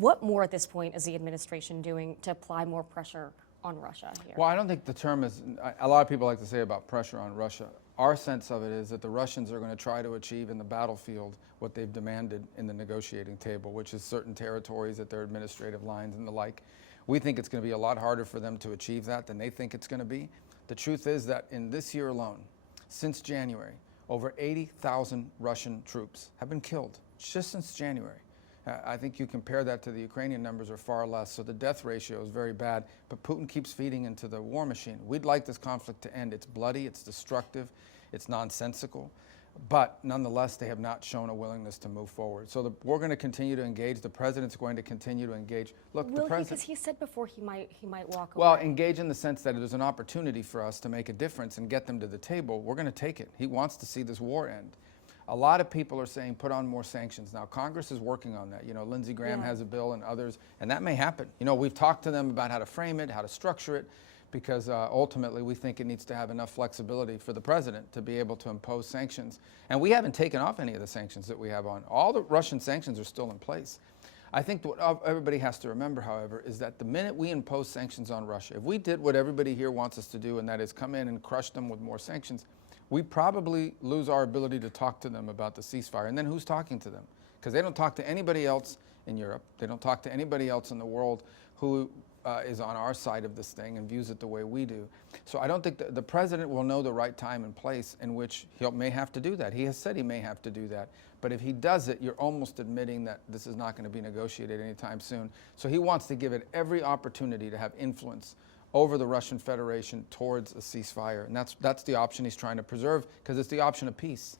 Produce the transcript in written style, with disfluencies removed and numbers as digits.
what more at this point is the administration doing to apply more pressure on Russia here? Well, I don't think the term is, a lot of people like to say about pressure on Russia. Our sense of it is that the Russians are going to try to achieve in the battlefield what they've demanded in the negotiating table, which is certain territories at their administrative lines and the like. We think it's going to be a lot harder for them to achieve that than they think it's going to be. The truth is that in this year alone, since January, over 80,000 Russian troops have been killed just since January. I think you compare that to the Ukrainian numbers are far less, so the death ratio is very bad, but Putin keeps feeding into the war machine. We'd like this conflict to end. It's bloody, it's destructive, it's nonsensical, but nonetheless, they have not shown a willingness to move forward. So we're going to continue to engage. The president's going to continue to engage. Look, Will the president, because he said before he might walk well, away. engage in the sense that there's an opportunity for us to make a difference and get them to the table. We're going to take it. He wants to see this war end. A lot of people are saying put on more sanctions. Now, Congress is working on that. You know, Lindsey Graham has a bill and others, and that may happen. You know, we've talked to them about how to frame it, how to structure it, because ultimately we think it needs to have enough flexibility for the president to be able to impose sanctions. And we haven't taken off any of the sanctions that we have on. All the Russian sanctions are still in place. I think what everybody has to remember, however, is that the minute we impose sanctions on Russia, if we did what everybody here wants us to do, and that is come in and crush them with more sanctions, we probably lose our ability to talk to them about the ceasefire. And then who's talking to them? Because they don't talk to anybody else in Europe. They don't talk to anybody else in the world who is on our side of this thing and views it the way we do. So I don't think the president will know the right time and place in which he may have to do that. He has said he may have to do that. But if he does it, you're almost admitting that this is not going to be negotiated anytime soon. So he wants to give it every opportunity to have influence over the Russian Federation towards a ceasefire. And that's the option he's trying to preserve, because it's the option of peace.